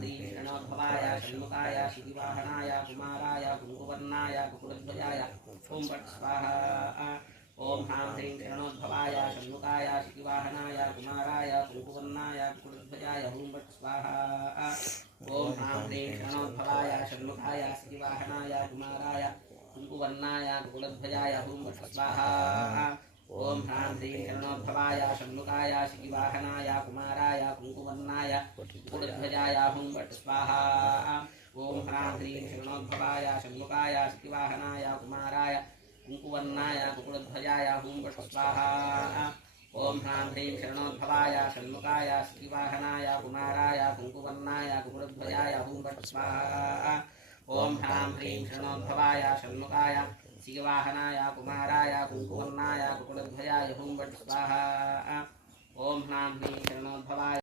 ह्रीं शरणोद्भवाय षण्मुखाय शितिवाहनाय कुमाराय कुङ्कुवर्णाय कुकुलध्वजाय ॐ पट् स्वाहा ॐ ह्रां ह्रीं शरणोद्भवाय षण्मुखाय शितिवाहनाय कुमाराय कुङ्कुवर्णाय कुकुलध्वजाय ॐ पट् स्वाहा ॐ ह्रां ह्रीं शरणोद्भवाय षण्मुखाय शितिवाहनाय कुमाराय कुङ्कुवर्णाय कुकुलध्वजाय ॐ पट् स्वाहा ॐ ह्रां ह्रीं शरणोद्भवाय षण्मुखाय शितिवाहनाय कुमाराय कुङ्कुवर्णाय कुकुलध्वजाय ॐ पट् स्वाहा ॐ ह्रां ह्रीं शरणोद्भवाय षण्मुखाय शितिवाहनाय कुमाराय कुङ्कुवर्णाय कुकुलध्वजाय ॐ पट् स्वाहा ॐ ह्रां ह्रीं शरणोद्भवाय षण्मुखाय शितिवाहनाय कुमाराय कुङ्कुवर्णाय कुकुलध्वजाय ॐ पट् स्वाहा ॐ ह्रां ह्रीं शरणोद्भवाय षण्मुखाय शितिवाहनाय कुमाराय कुङ्कुवर्णाय कुकुलध्वजाय ॐ पट् स्वाहा ॐ ह्रां ह्रीं शरणोद्भवाय